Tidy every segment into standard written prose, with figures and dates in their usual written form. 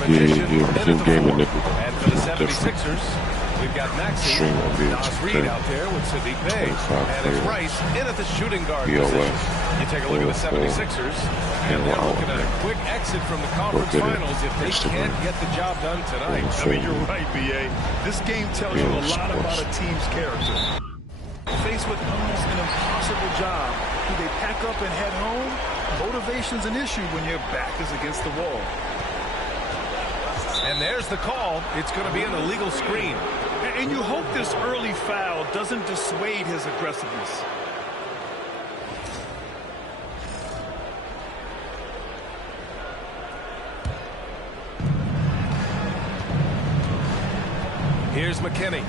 Magician in game and it. for the 76ers, we've got Maxey, Nas Reed out there with Sadiq Bey, and it's Rice in at the shooting guard position. You take a look at the 76ers, and they're looking at a quick exit from the conference finals if they can't get the job done tonight. I mean, you're right, B.A. This game tells you a lot about a team's character. Faced with almost an impossible job, do they pack up and head home? Motivation's an issue when your back is against the wall. And there's the call. It's going to be an illegal screen. And you hope this early foul doesn't dissuade his aggressiveness. Here's McKinney.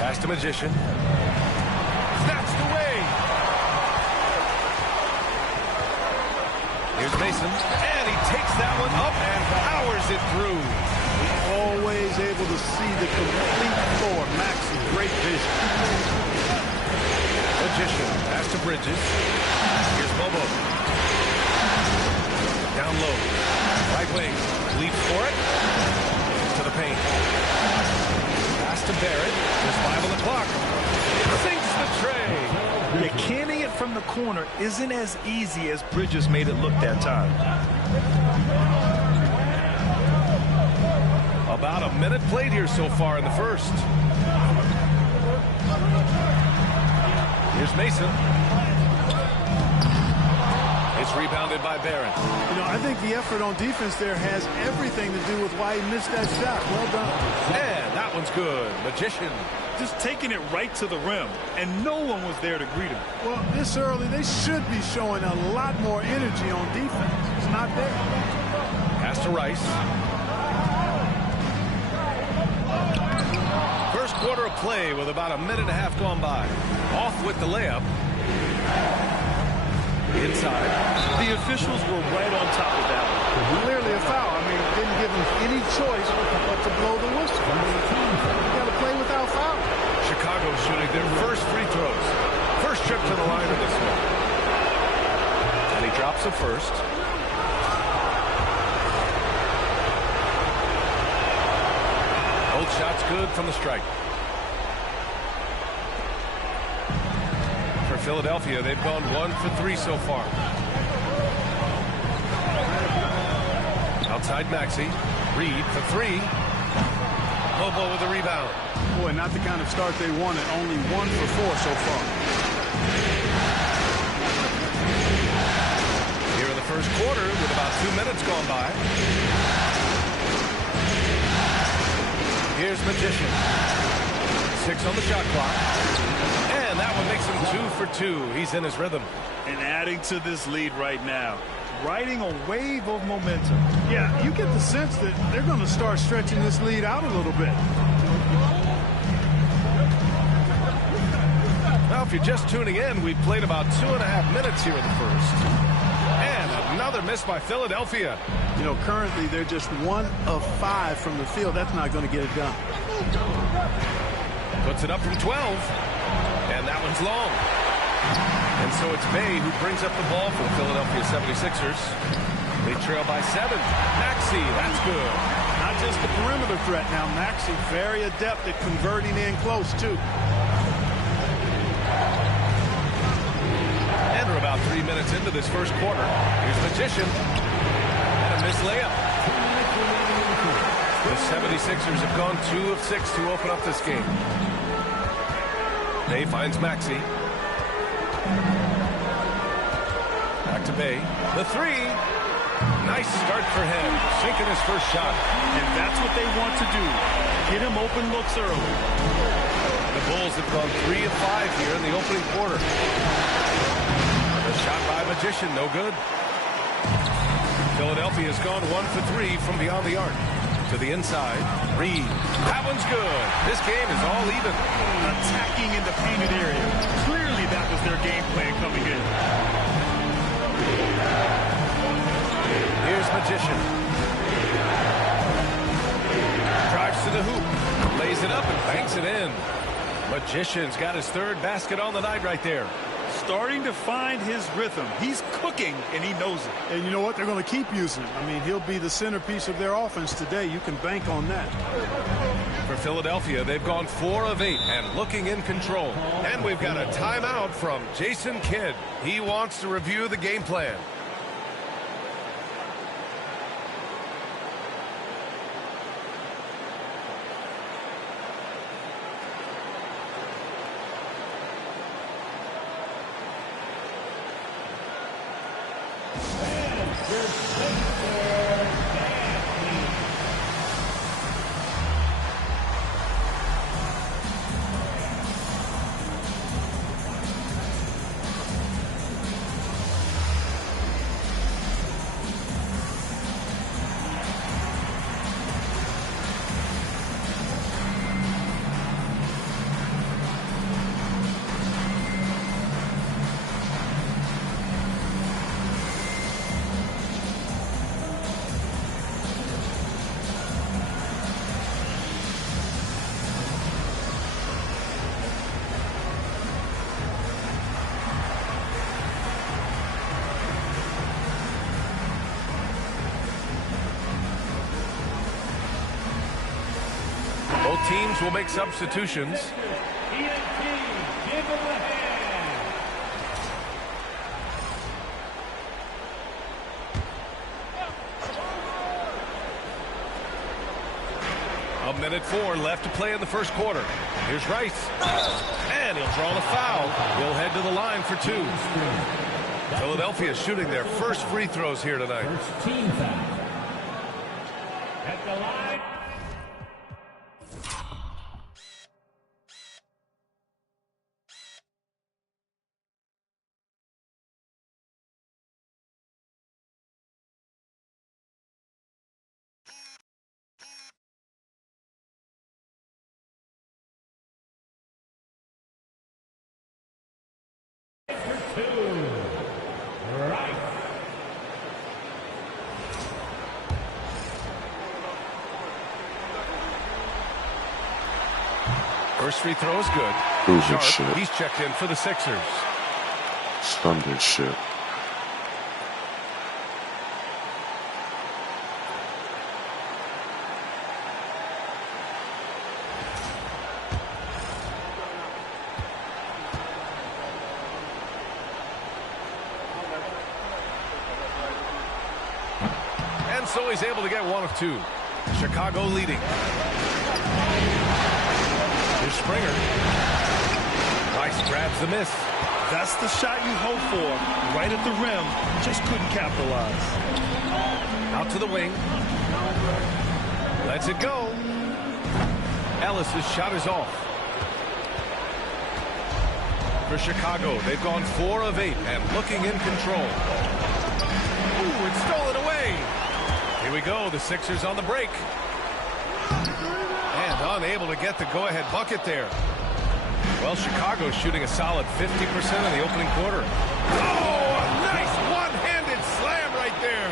Pass to Magician. Snatched away. Here's Mason. And he takes that one up and powers it through. Always able to see the complete floor. Maxey, great vision. Magician. Pass to Bridges. Here's Bobo. Down low. Right wing. Leaps for it. To the paint. Pass to Barrett. There's 5 on the clock. Sinks the tray. Yeah, canning it from the corner isn't as easy as Bridges made it look that time. About a minute played here so far in the first. Here's Mason. It's rebounded by Barrett. You know, I think the effort on defense there has everything to do with why he missed that shot. Well done. And that one's good. Magician. Just taking it right to the rim, and no one was there to greet him. Well, this early, they should be showing a lot more energy on defense. It's not there. Pass to Rice. First quarter of play with about a minute and a half gone by. Off with the layup. Inside. The officials were right on top of that one. Clearly a foul. I mean, didn't give him any choice but to blow the whistle. You got to play without foul. Chicago shooting their first free throws. First trip to the line of this one. And he drops it first. Both shots good from the strike. For Philadelphia, they've gone 1 for 3 so far. Outside Maxey. Reed for 3. Bobo with the rebound. Boy, not the kind of start they wanted. Only 1 for 4 so far. Here in the first quarter with about 2 minutes gone by. Here's Magician. 6 on the shot clock. And that one makes him 2 for 2. He's in his rhythm. And adding to this lead right now. Riding a wave of momentum. Yeah, you get the sense that they're going to start stretching this lead out a little bit. Now, if you're just tuning in, we've played about 2.5 minutes here in the first. And another miss by Philadelphia. You know, currently they're just 1 of 5 from the field. That's not going to get it done. Puts it up from 12. And that one's long. And so it's Bey who brings up the ball for the Philadelphia 76ers. They trail by 7. Maxey, that's good. Not just the perimeter threat now. Maxey very adept at converting in close, too. And we're about 3 minutes into this first quarter. Here's Magician. And a missed layup. The 76ers have gone 2 of 6 to open up this game. Bey finds Maxey. Back to Bey. The 3. Nice start for him. Sinking his first shot. And that's what they want to do. Get him open looks early. The Bulls have gone 3 of 5 here in the opening quarter. The shot by Magician, no good. Philadelphia has gone 1 for 3 from beyond the arc. To the inside. Reed. That one's good. This game is all even. Attacking in the painted area. Clearly that was their game plan coming in. Here's Magician. Drives to the hoop. Lays it up and banks it in. Magician's got his 3rd basket on the night right there. starting to find his rhythm. He's cooking, and he knows it. And you know what? They're going to keep using him. I mean, he'll be the centerpiece of their offense today. You can bank on that. For Philadelphia, they've gone 4 of 8 and looking in control. And we've got a timeout from Jason Kidd. He wants to review the game plan. Both teams will make substitutions. A minute 4 left to play in the first quarter. Here's Rice. And he'll draw the foul. He'll head to the line for 2. Philadelphia is shooting their first free throws here tonight. First team foul. At the line. First free throw is good. Losing shit. He's checked in for the Sixers. Thunder shit. And so he's able to get 1 of 2. Chicago leading. Here's Springer. Rice grabs the miss. That's the shot you hope for. Right at the rim. Just couldn't capitalize. Out to the wing. Lets it go. Ellis's shot is off. For Chicago, they've gone 4 of 8 and looking in control. Ooh, it's stolen away. Here we go. The Sixers on the break. And unable to get the go-ahead bucket there. Well, Chicago's shooting a solid 50% in the opening quarter. Oh, a nice one-handed slam right there.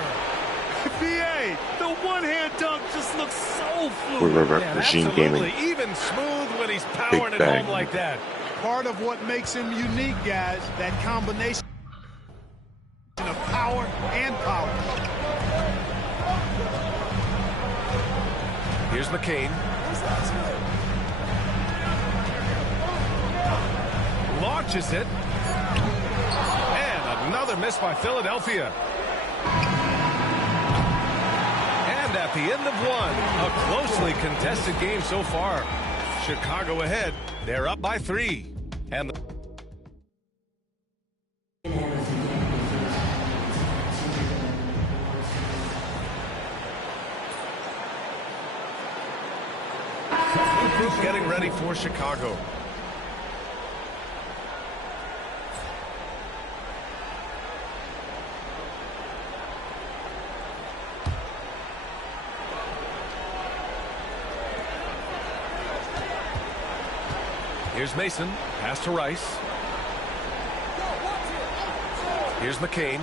BA, the one-hand dunk just looks so fluid. Regime gaming. Even smooth when he's powering it home like that. Part of what makes him unique, guys, that combination of power and power. Here's McCain. Launches it. And another miss by Philadelphia. And at the end of 1, a closely contested game so far. Chicago ahead. They're up by 3. And getting ready for Chicago. Here's Mason. Pass to Rice. Here's McCain.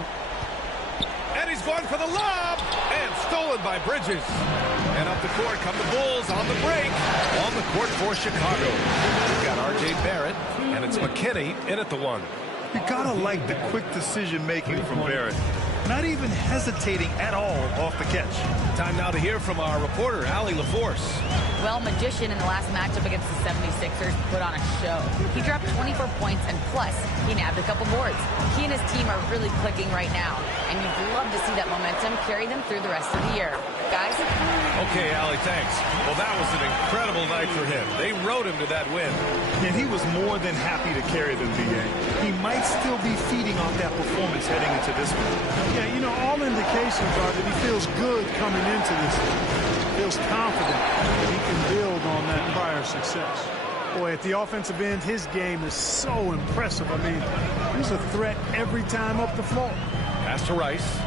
And he's going for the lob. And stolen by Bridges. And up the court come the Bulls on the break. On the court for Chicago. We've got R.J. Barrett. And it's McKinney in at the 1. You gotta like the quick decision-making from Barrett. Not even hesitating at all off the catch. Time now to hear from our reporter, Allie LaForce. Well, Magician in the last matchup against the 76ers put on a show. He dropped 24 points, and plus, he nabbed a couple boards. He and his team are really clicking right now, and you'd love to see that momentum carry them through the rest of the year. Guys? Okay, Allie, thanks. Well, that was an incredible night for him. They rode him to that win. And he was more than happy to carry them, B.A. He might still be feeding off that performance heading into this one. Yeah, you know, all indications are that he feels good coming into this. Feels confident that he can build on that prior success. Boy, at the offensive end, his game is so impressive. I mean, he's a threat every time up the floor. Pass to Rice.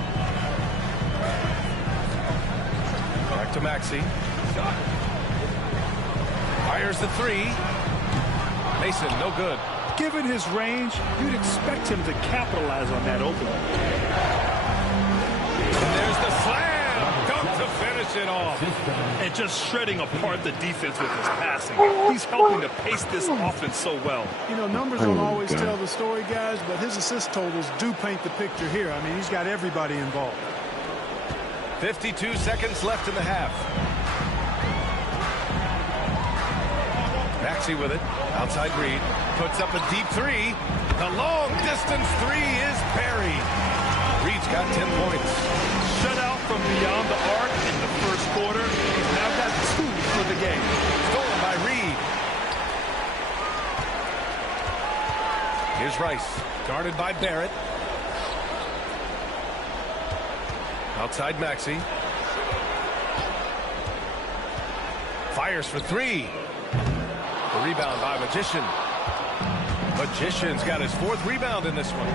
Back to Maxey. Fires the three. Mason, no good. Given his range, you'd expect him to capitalize on that opening. And there's the slam. Dunk to finish it off. And just shredding apart the defense with his passing. He's helping to pace this offense so well. You know, numbers don't always tell the story, guys, but his assist totals do paint the picture here. I mean, he's got everybody involved. 52 seconds left in the half. Maxey with it. Outside Reed. Puts up a deep three. The long distance three is buried. Reed's got 10 points. Shut out from beyond the arc in the first quarter. He's now got 2 for the game. Stolen by Reed. Here's Rice. Guarded by Barrett. Outside Maxey. Fires for three. The rebound by Magician. Magician's got his 4th rebound in this one.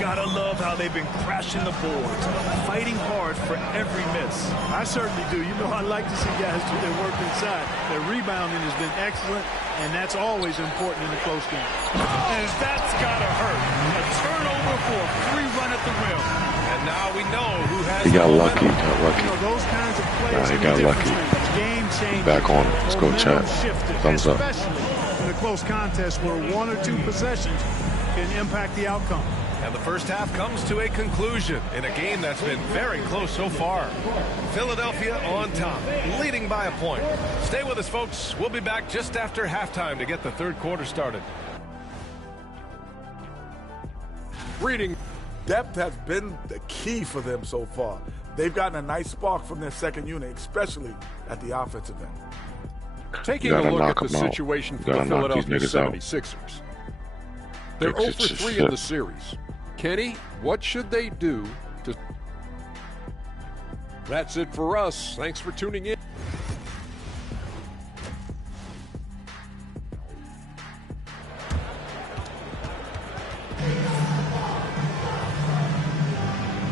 Gotta love how they've been crashing the boards, fighting hard for every miss. I certainly do. You know, I like to see guys do their work inside. Their rebounding has been excellent, and that's always important in a close game. And that's gotta hurt. A turnover for a free run at the rim. And now we know who has He got the lucky. momentum. Got lucky. You know, those kinds of plays. Nah, he got lucky. Game changing. Back on it. Let's go, chat. Thumbs up. Especially in a close contest where 1 or 2 possessions can impact the outcome. And the first half comes to a conclusion in a game that's been very close so far. Philadelphia on top, leading by a point. Stay with us, folks. We'll be back just after halftime to get the third quarter started. Reading. Depth has been the key for them so far. They've gotten a nice spark from their second unit, especially at the offensive end. Taking a look at the situation for the Philadelphia 76ers. They're 0 for 3 in the series. Kenny, what should they do to... That's it for us. Thanks for tuning in.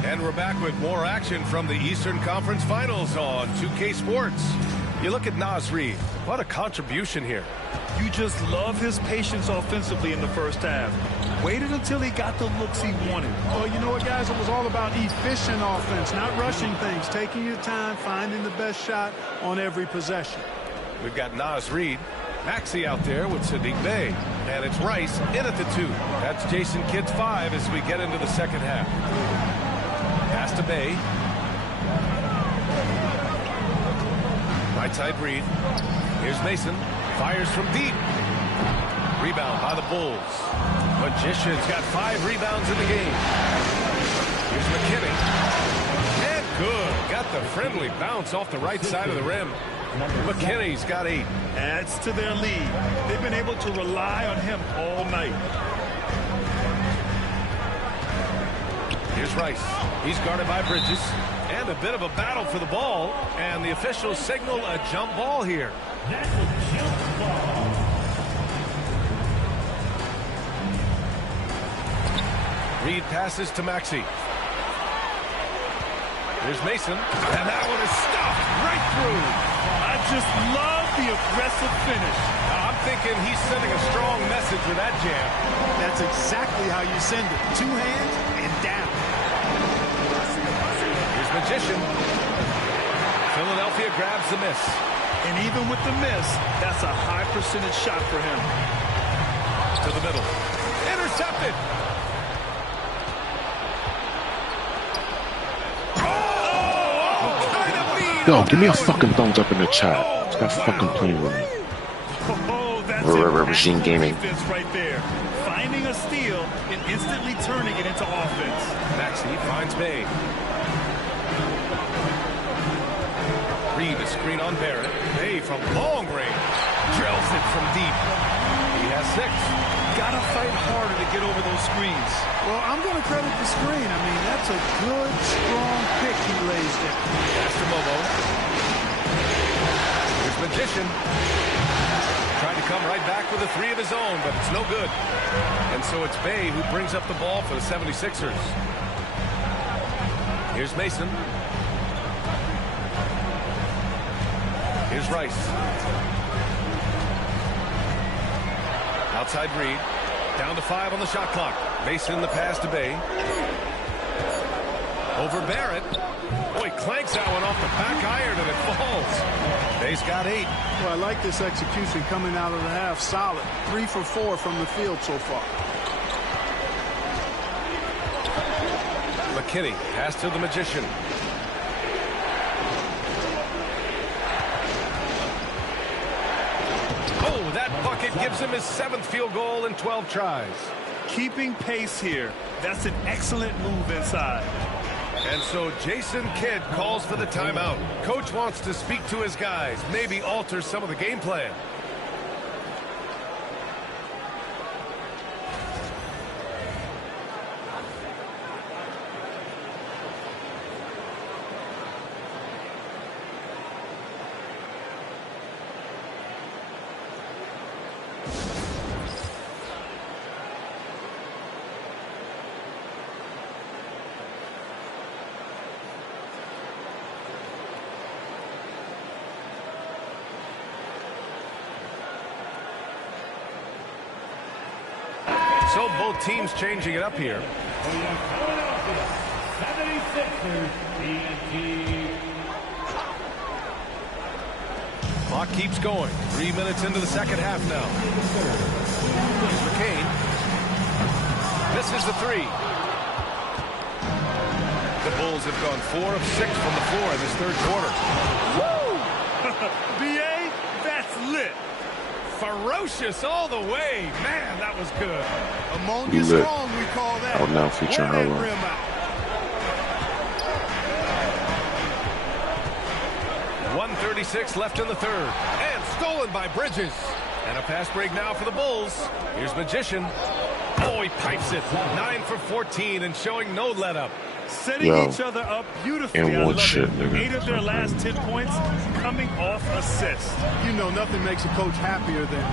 And we're back with more action from the Eastern Conference Finals on 2K Sports. You look at Naz Reid. What a contribution here. You just love his patience offensively in the first half. Waited until he got the looks he wanted. Well, you know what, guys? It was all about efficient offense, not rushing things, taking your time, finding the best shot on every possession. We've got Naz Reid. Maxey out there with Saddiq Bey. And it's Rice in at the 2. That's Jason Kidd's 5 as we get into the second half. Pass to Bey. Right side Reed. Here's Mason. Fires from deep. Rebound by the Bulls. Magician's got 5 rebounds in the game. Here's McKinney. And good. Got the friendly bounce off the right side of the rim. McKinney's got 8. Adds to their lead. They've been able to rely on him all night. Here's Rice. He's guarded by Bridges. And a bit of a battle for the ball. And the officials signal a jump ball here. That's a jump ball. Reed passes to Maxey. Here's Mason. And that one is stuffed right through. I just love the aggressive finish. I'm thinking he's sending a strong message with that jam. That's exactly how you send it. 2 hands and down. Here's Magician. Philadelphia grabs the miss. And even with the miss, that's a high percentage shot for him. To the middle. Intercepted. Yo, give me a fucking thumbs up in the chat. Stop fucking playing with me. Regime Gaming. Right there. Finding a steal and instantly turning it into offense. Maxey finds Bay. Reed a screen on Barrett. Bay from long range. Drills it from deep. He has 6. Gotta fight harder to get over those screens. Well, I'm going to credit the screen. I mean, that's a good, strong pick he lays there. Pass to Mobo. Here's Magician. Trying to come right back with a 3 of his own, but it's no good. And so it's Bay who brings up the ball for the 76ers. Here's Mason. Here's Rice. Outside Reed. Down to 5 on the shot clock. Mason the pass to Bay. Over Barrett. Boy, clanks that one off the back iron and it falls. Bay's got 8. Well, I like this execution coming out of the half. Solid. 3 for 4 from the field so far. McKinney pass to the Magician. Oh, that bucket gives him his 7th field goal in 12 tries. Keeping pace here. That's an excellent move inside. And so Jason Kidd calls for the timeout. Coach wants to speak to his guys, maybe alter some of the game plan. So both teams changing it up here. Clock keeps going. 3 minutes into the second half now. McCain. Misses the 3. The Bulls have gone 4 of 6 from the floor in this third quarter. Woo! B.A., that's lit. Ferocious all the way. Man, that was good. Among you strong, we call that. Out now featuring Harlow. 1:36 left in the third. And stolen by Bridges. And a fast break now for the Bulls. Here's Magician. Oh, he pipes it. 9 for 14 and showing no let up. Setting each other up beautifully. And one shit, nigga. 8 of their last 10 points coming off assists. You know, nothing makes a coach happier than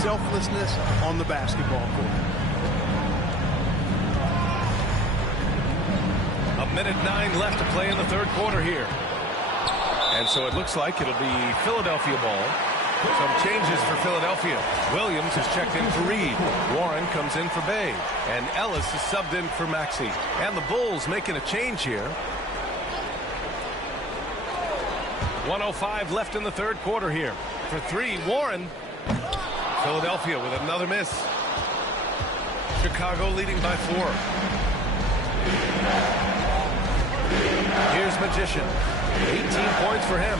selflessness on the basketball court. 1:09 left to play in the third quarter here. And so it looks like it'll be Philadelphia ball. Some changes for Philadelphia. Williams is checked in for Reed. Warren comes in for Bay. And Ellis is subbed in for Maxey. And the Bulls making a change here. 1:05 left in the third quarter here. For 3, Warren. Philadelphia with another miss. Chicago leading by 4. Here's Magician. 18 points for him.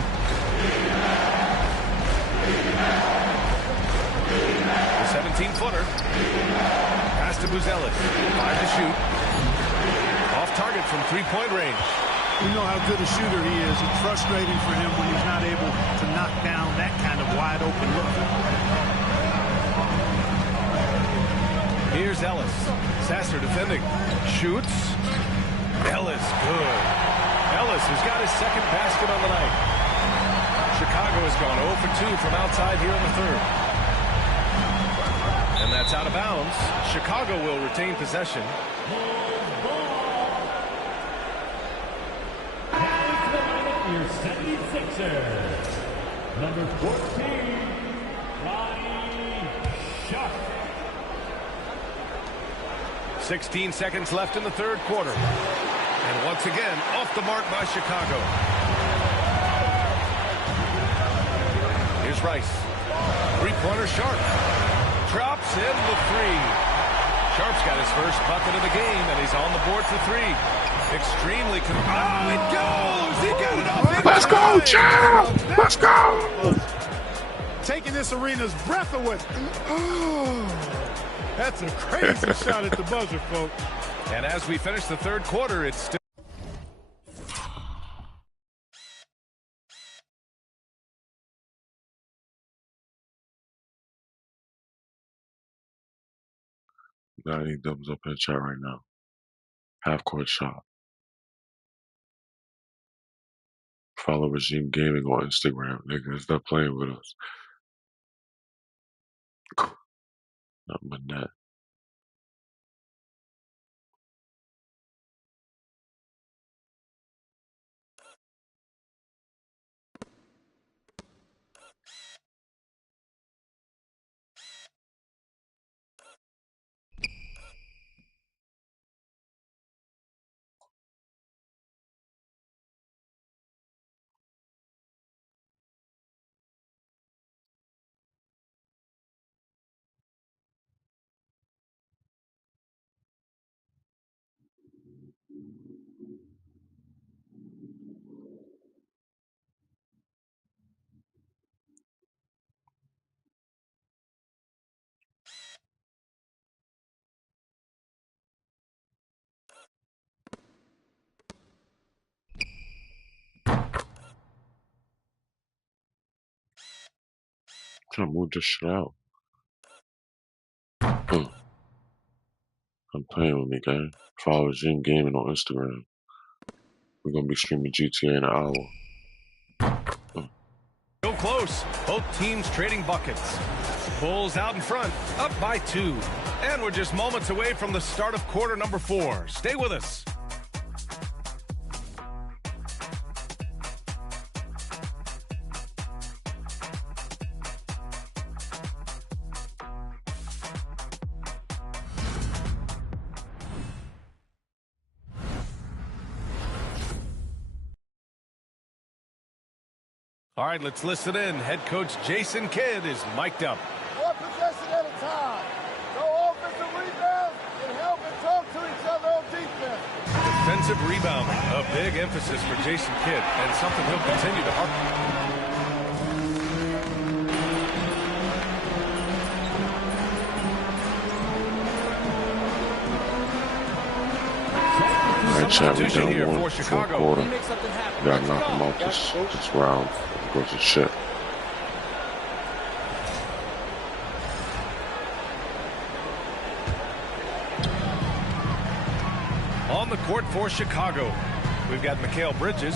The 17-footer. Pass to Buzelis. 5 to shoot. Off target from 3-point range. We know how good a shooter he is. It's frustrating for him when he's not able to knock down that kind of wide open look. Here's Ellis. Sasser defending. Shoots. Ellis good. Ellis has got his second basket on the night. Chicago has gone 0 for 2 from outside here in the third. And that's out of bounds. Chicago will retain possession. Your 76ers, number 14, Ronnie Sharp. 16 seconds left in the third quarter. And once again, off the mark by Chicago. Here's Rice. Three-pointer Sharp. Drops in the 3. Sharp's got his first bucket of the game, and he's on the board for 3. Extremely. Oh, it goes! He got it off the Let's go, child. Let's go. Taking this arena's breath away. Oh, that's a crazy shot at the buzzer, folks. And as we finish the third quarter, it's still. Got any thumbs up in the chat right now? Half court shot. Follow Regime Gaming on Instagram, nigga. Stop playing with us. Not my net. Trying to move this shit out. I'm playing with me, gang. Follow Regime Gaming on Instagram. We're gonna be streaming GTA in an hour. So close. Both teams trading buckets. Bulls out in front, up by 2. And we're just moments away from the start of quarter number 4. Stay with us. All right, let's listen in. Head coach Jason Kidd is mic'd up. One possession at a time. No offensive rebound and help and talk to each other on defense. Defensive rebounding, a big emphasis for Jason Kidd, and something he'll continue to All right, chat, we down 1 4 quarter. Gotta knock them out this round. Goes to shit. On the court for Chicago, we've got Mikal Bridges,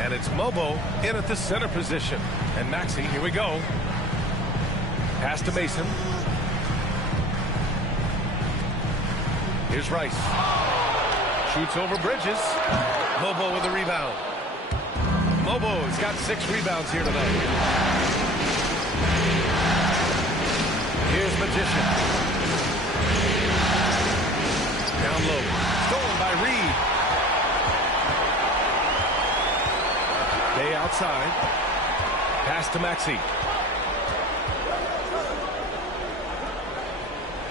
and it's Mobo in at the center position. And Maxey, here we go. Pass to Mason. Here's Rice. Shoots over Bridges. Mobo with the rebound. Mobo's got 6 rebounds here tonight. Here's Magician. Down low. Stolen by Reed. Bay outside. Pass to Maxey.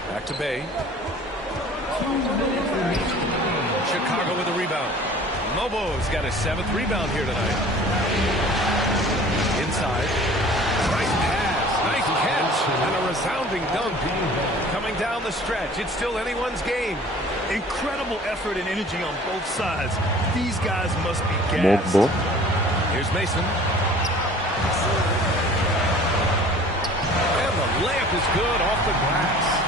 Back to Bay. Chicago with a rebound. Mobo's got his 7th rebound here tonight. Inside. Nice pass. Nice catch. And a resounding dunk. Coming down the stretch. It's still anyone's game. Incredible effort and energy on both sides. These guys must be gassed. Here's Mason. And the layup is good off the glass.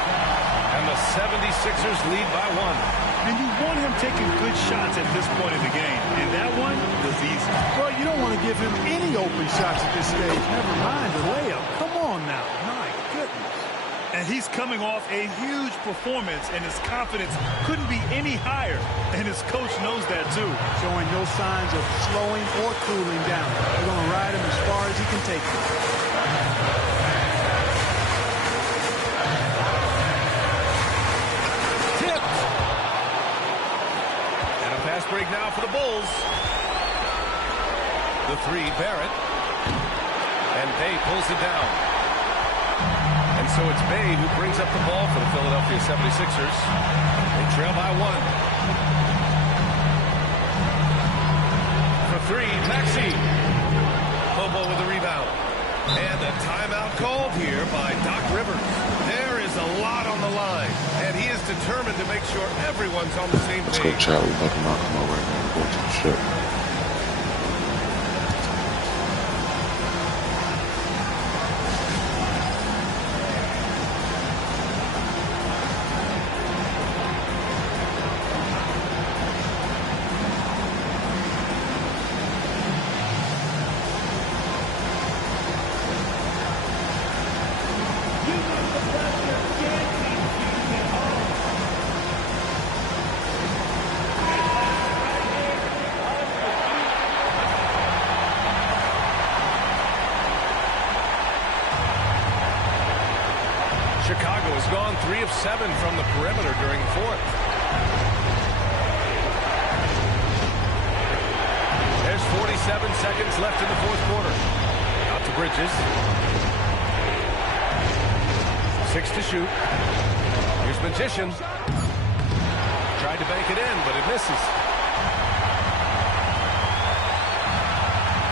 And the 76ers lead by 1. And you want him taking good shots at this point in the game. And that one was easy. Well, you don't want to give him any open shots at this stage. Never mind the layup. Come on now. My goodness. And he's coming off a huge performance, and his confidence couldn't be any higher. And his coach knows that, too. Showing no signs of slowing or cooling down. They're going to ride him as far as he can take him. Break now for the Bulls. The 3, Barrett. And Bay pulls it down. And so it's Bay who brings up the ball for the Philadelphia 76ers. They trail by 1. For 3, Maxey. a timeout called here by Doc Rivers. There is a lot on the line, and he is determined to make sure everyone's on the same page. Let's go, chat. We're about to knock him out right now. Go to the ship. Chicago has gone 3 of 7 from the perimeter during the fourth. There's 47 seconds left in the fourth quarter. Out to Bridges. 6 to shoot. Here's Magician. Tried to bank it in, but it misses.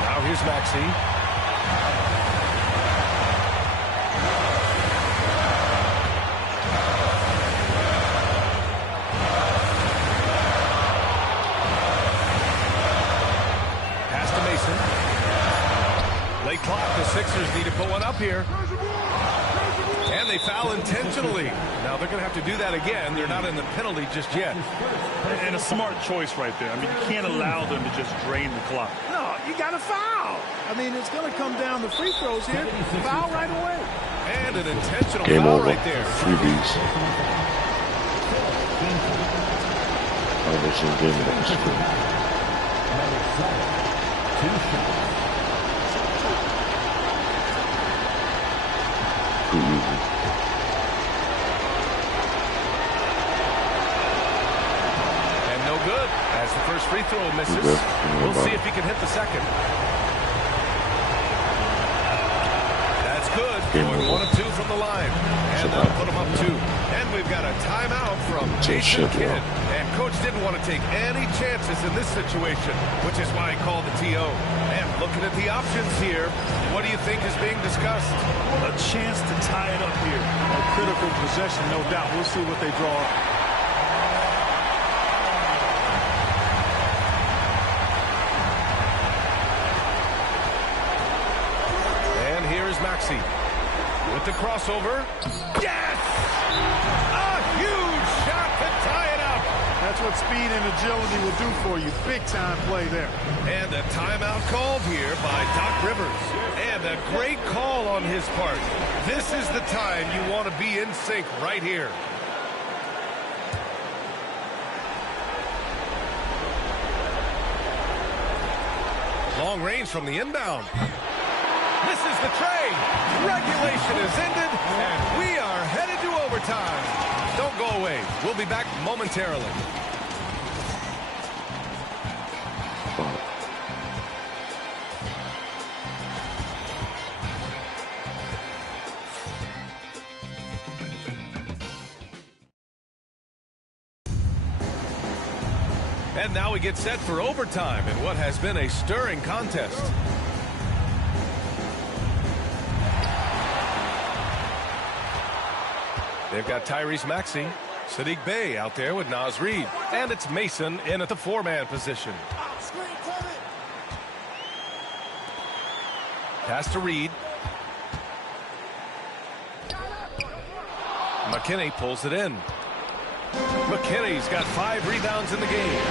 Now here's Maxey. Late clock, the Sixers need to put one up here. And they foul intentionally. Now they're going to have to do that again. They're not in the penalty just yet. And a smart choice right there. I mean, you can't allow them to just drain the clock. No, you got to foul. I mean, it's going to come down to free throws here. Foul right away. And an intentional Game foul over. right there. Freebies. This is game over. Too easy. And no good as the first free throw misses. We'll see if he can hit the second. That's good. Going 1 of 2 from the line. And that'll put him up 2. And we've got a timeout from Jason Kidd. And coach didn't want to take any chances in this situation, which is why he called the TO. And looking at the options here, what do you think is being discussed? A chance to tie it up here. A critical possession, no doubt. We'll see what they draw up. And here is Maxey with the crossover. Yes! A huge shot to tie it up. That's what speed and agility will do for you. Big time play there. And a timeout called here by Doc Rivers. And a great call on his part. This is the time you want to be in sync right here. Long range from the inbound. Misses the tray. Regulation is ended, and we are headed to overtime. Don't go away. We'll be back momentarily. And now we get set for overtime in what has been a stirring contest. They've got Tyrese Maxey, Saddiq Bey out there with Naz Reid, and it's Mason in at the 4-man position. Pass to Reid. McKinney pulls it in. McKinney's got 5 rebounds in the game.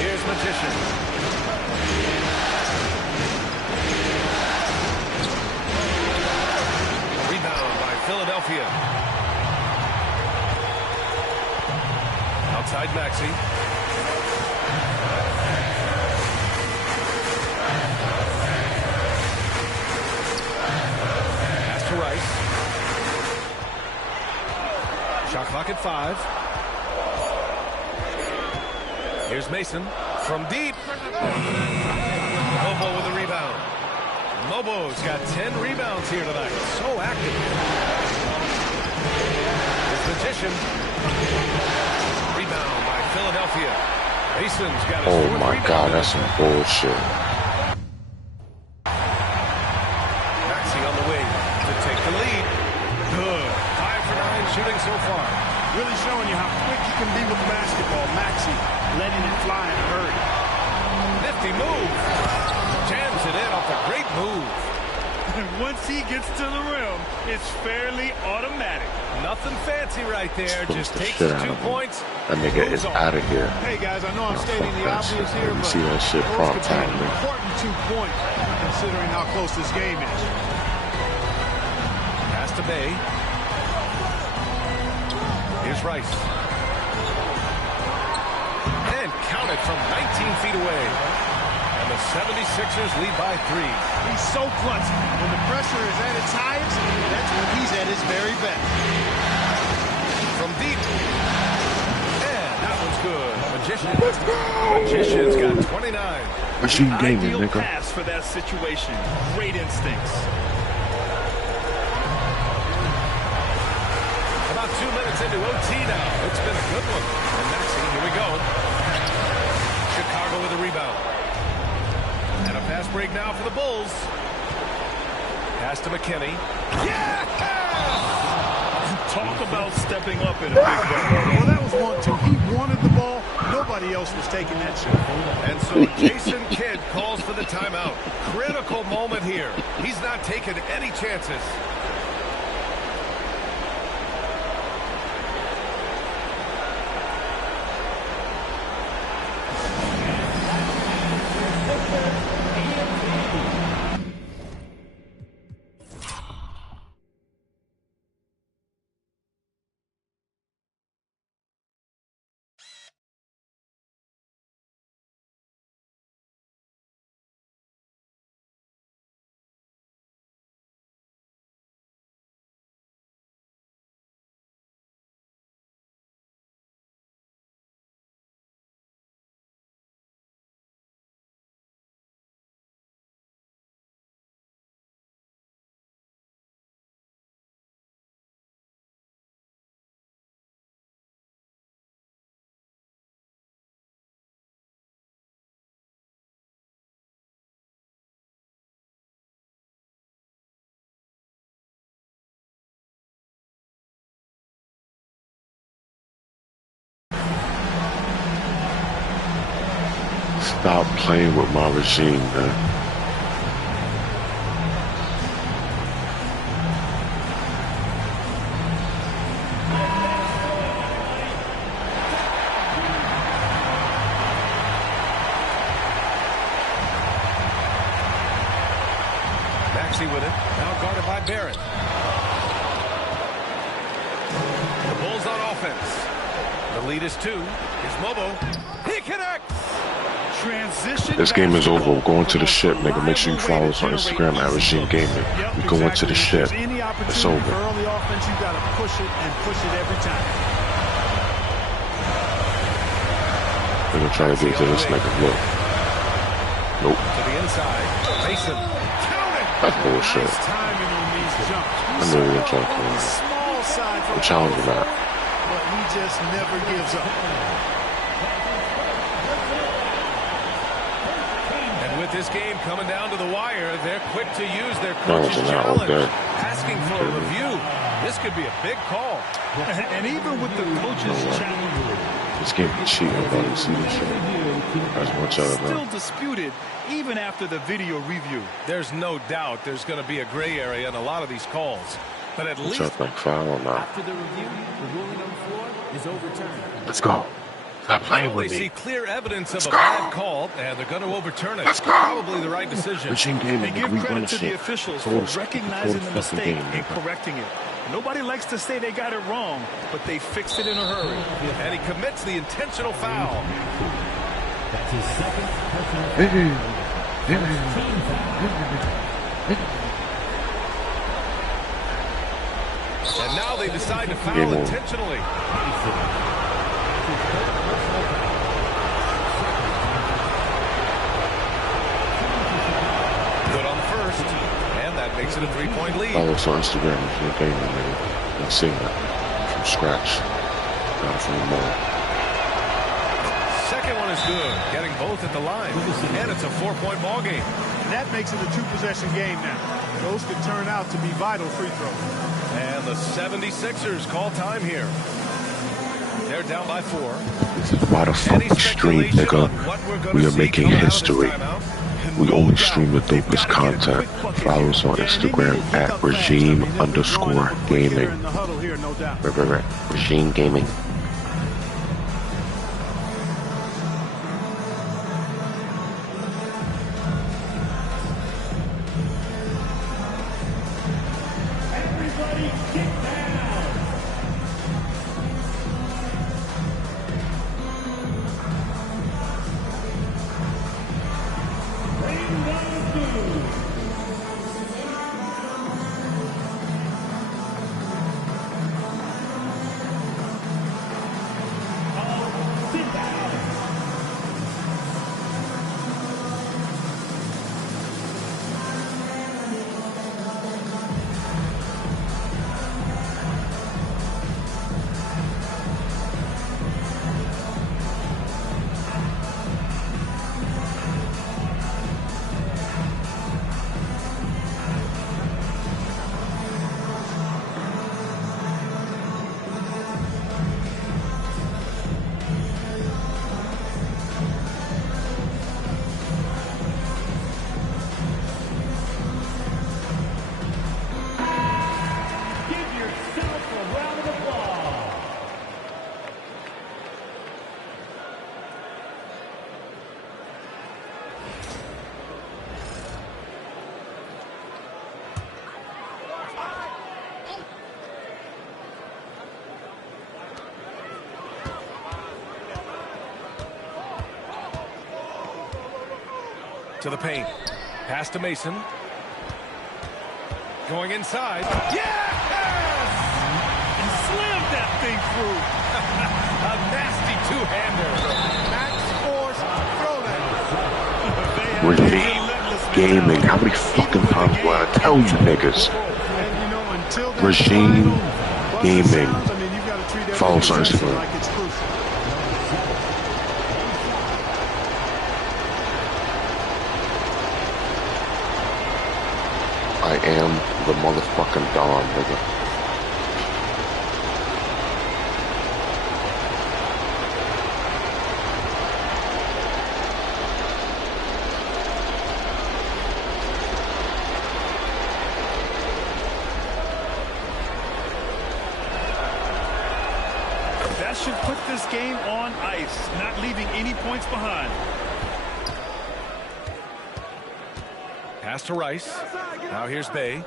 Here's Magician. Philadelphia. Outside Maxey. Pass to Rice. Shot clock at 5. Here's Mason from deep. Lobo with a rebound. Lobo's got 10 rebounds here tonight. So active. Magician. Rebound by Philadelphia. Mason's got his Oh my God, that's some bullshit. Really showing you how quick he can be with the basketball. Maxey letting it fly in a hurry. Nifty move. Jams it in off a great move. And once he gets to the rim, it's fairly automatic. Nothing fancy right there. Just takes the 2 points. That nigga is out of here. Hey guys, I know I'm stating the obvious here, you but see that shit prompt time, an important 2 points considering how close this game is. Pass to Bay. Here's Rice. And count it from 19 feet away. And the 76ers lead by 3. He's so clutch. When the pressure is at its highest, that's when he's at his very best. From deep. And that one's good. Magician's got 29. Machine gaming, Ideal nigga. pass for that situation. Great instincts. About 2 minutes into OT now. It's been a good one. And Maxey, here we go. Chicago with a rebound. And a fast break now for the Bulls. Pass to McKinney. Yeah! Talk about stepping up in a big moment. Well, that was 1-2. He wanted the ball. Nobody else was taking that shot. And so Jason Kidd calls for the timeout. Critical moment here. He's not taking any chances. Stop playing with my regime, man. Maxey with it. Now guarded by Barrett. The Bulls on offense. The lead is 2. Here's Mobo. He connects. Transition. This game is over. We're going to the ship, nigga. Make sure you follow us on Instagram at Regime Gaming. We're going to the ship. It's over. For early offense, you got to push it and push it every time. We're going to try to do it to this nigga. Look. Nope. To the inside. Mason. That's bullshit. I knew we were trying to kill him. I'm challenging that. But he just never gives up. And with this game coming down to the wire, they're quick to use their coach's challenge. Asking for a review. This could be a big call. And even with the coach's challenge, this game is cheating, bro. You see this shit? That's much of it, bro. still disputed even after the video review. There's no doubt there's going to be a gray area in a lot of these calls. But at least Like foul or not. After the review, the ruling on the floor is overturned. Let's go. Stop playing with they me. see clear evidence Let's of go. a bad call, and they're going to overturn it. Let's go. Probably the right decision. Regime Gaming. They give We run credit the to the shit. officials for Total recognizing the fucking mistake game, and nigga. correcting it. Nobody likes to say they got it wrong, but they fixed it in a hurry. And he commits the intentional foul. That's his second personal foul. And now they decide to foul intentionally. Good on the first. And that makes it a 3-point lead. Follow us on Instagram if you're gaming, nigga. Let's sing that from scratch. Not from the mall. Second one is good. Getting both at the line. And it's a 4-point ball game. And that makes it a 2-possession game now. Those could turn out to be vital free throws. And the 76ers call time here. They're down by 4. This is why the fucking stream, nigga. We are making history. We only stream the dopest content. Follow us on Instagram at regime_gaming. Right. Regime Gaming. To the paint. Pass to Mason. Going inside. Yes! And slammed that thing through. A nasty two-hander. Max Force, throw that. Regime Gaming. How many fucking times do I tell you niggas? Regime Gaming. Follow us on Instagram. I am the motherfucking Don, nigga. That should put this game on ice, not leaving any points behind. Pass to Rice. Now here's Bay.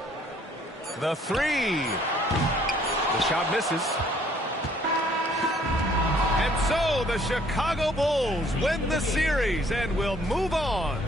The three. The shot misses. And so the Chicago Bulls win the series and will move on.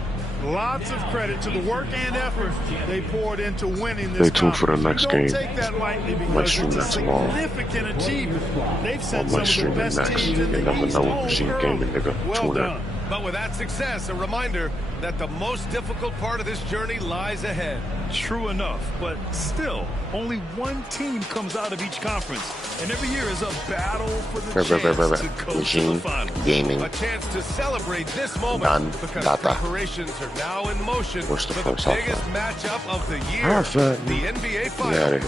Lots of credit to the work and effort they poured into winning this. Stay tuned for the next game. Take that lightly Might stream that tomorrow. Significant achievement. They've I sent might some of the stream it best next. teams You in the never East know. on Regime the road. Gaming, nigga. Well Tune in. done. But with that success, a reminder that the most difficult part of this journey lies ahead. True enough, but still, only one team comes out of each conference, and every year is a battle for the chance to go to Regime the final. Gaming. A chance to celebrate this moment because preparations are now in motion for the biggest matchup of the year, the NBA Finals.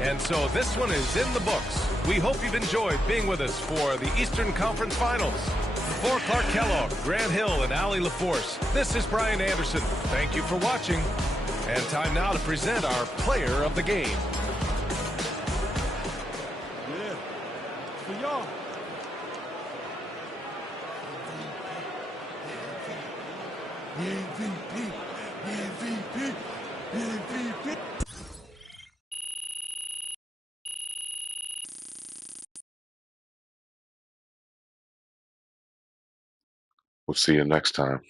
And so this one is in the books. We hope you've enjoyed being with us for the Eastern Conference Finals. For Clark Kellogg, Grant Hill, and Allie LaForce, this is Brian Anderson. Thank you for watching. And time now to present our player of the game. Yeah, for y'all. MVP, MVP, MVP. We'll see you next time.